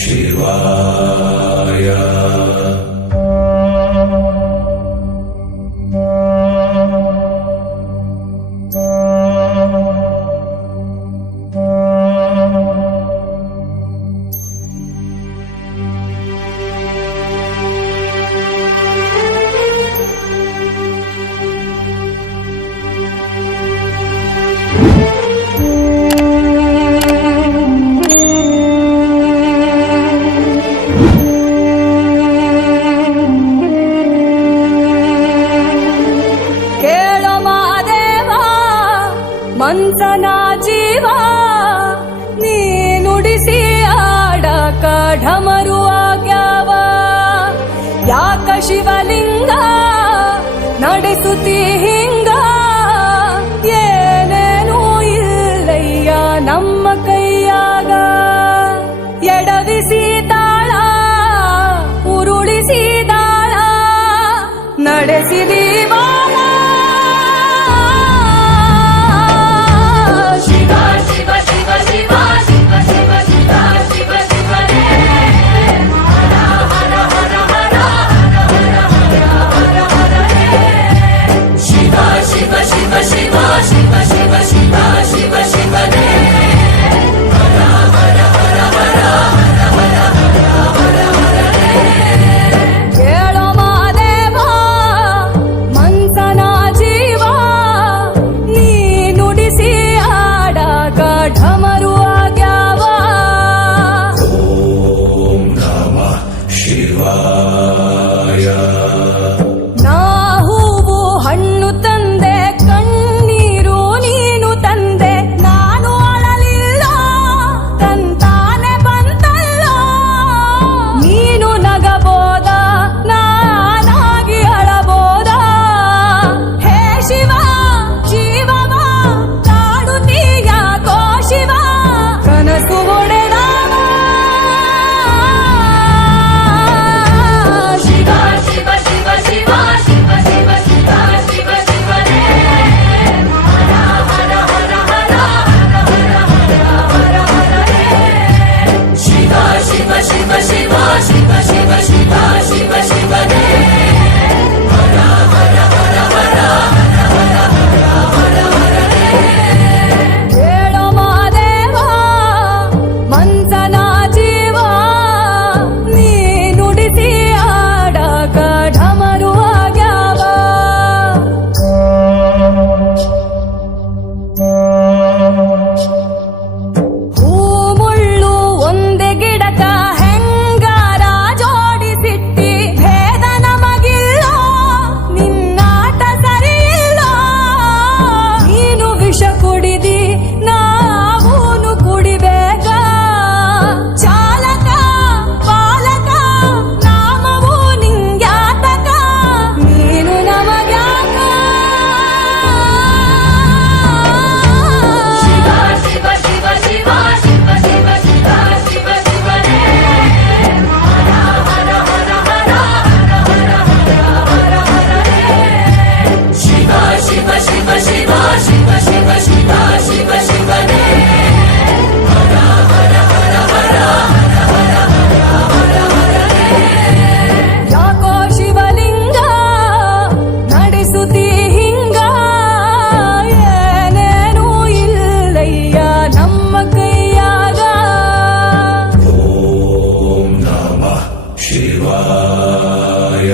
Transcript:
ಶಿವಾಯ. ಮಂಥನ ಜೀವ ನೀ ನುಡಿಸಿ ಆಡಕ ಢಮರು ಆಗ್ಯಾವ. ಯಾಕ ಶಿವಲಿಂಗ ನಡೆಸುತ್ತಿ ಹಿಂಗ, ಏನೇನೂ ಇಲ್ಲಯ್ಯ ನಮ್ಮ ಕೈಯಾಗ. ಎಡವಿಸಿ ತಾಳ ಉರುಳಿಸಿ ದಾಳ ನಡೆಸಿದಿ ಬಾಳ. ನಾ ಹೂವು ಹಣ್ಣು ತಂದೆ, ಕಣ್ಣೀರು ನೀನು ತಂದೆ, ನಾನು ಅಳಲಿಲ್ಲ ತಂತಾನೆ ಬಂತಲ್ಲ. ನೀನು ನಗಬೋದ ನಾನಾಗಿ ಅಳಬೋದ. ಹೇ ಶಿವ ಜೀವವ ಕಾಡುತ್ತೀಯಾಕೋ ಶಿವ, ಕನಸು ಒಡೆದ ಶಿವಾಯ.